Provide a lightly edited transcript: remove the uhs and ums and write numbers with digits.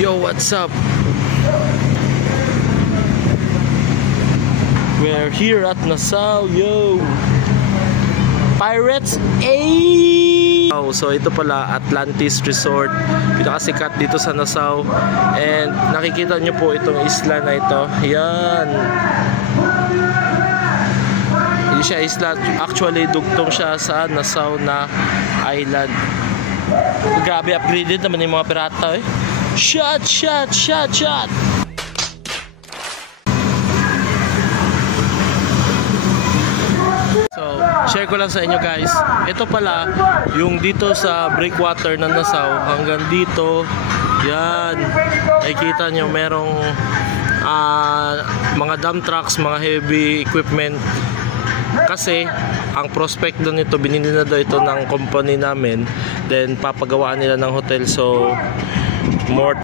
Yo, what's up? We're here at Nassau, yo! Pirates A! Oh, so ito pala, Atlantis Resort. Pinakasikat dito sa Nassau. And nakikita nyo po itong isla na ito. Yan. Hindi siya isla. Actually, dugtong siya sa Nassau na island. Grabe, upgraded naman yung mga pirata eh. Shot, shot, shot, shot! So, share ko lang sa inyo guys. Ito pala, yung dito sa breakwater ng Nassau, hanggang dito, yan. Nakikita nyo, merong mga dump trucks, mga heavy equipment. Kasi, ang prospect doon ito, binili na daw ito ng company namin. Then, papagawaan nila ng hotel. So, more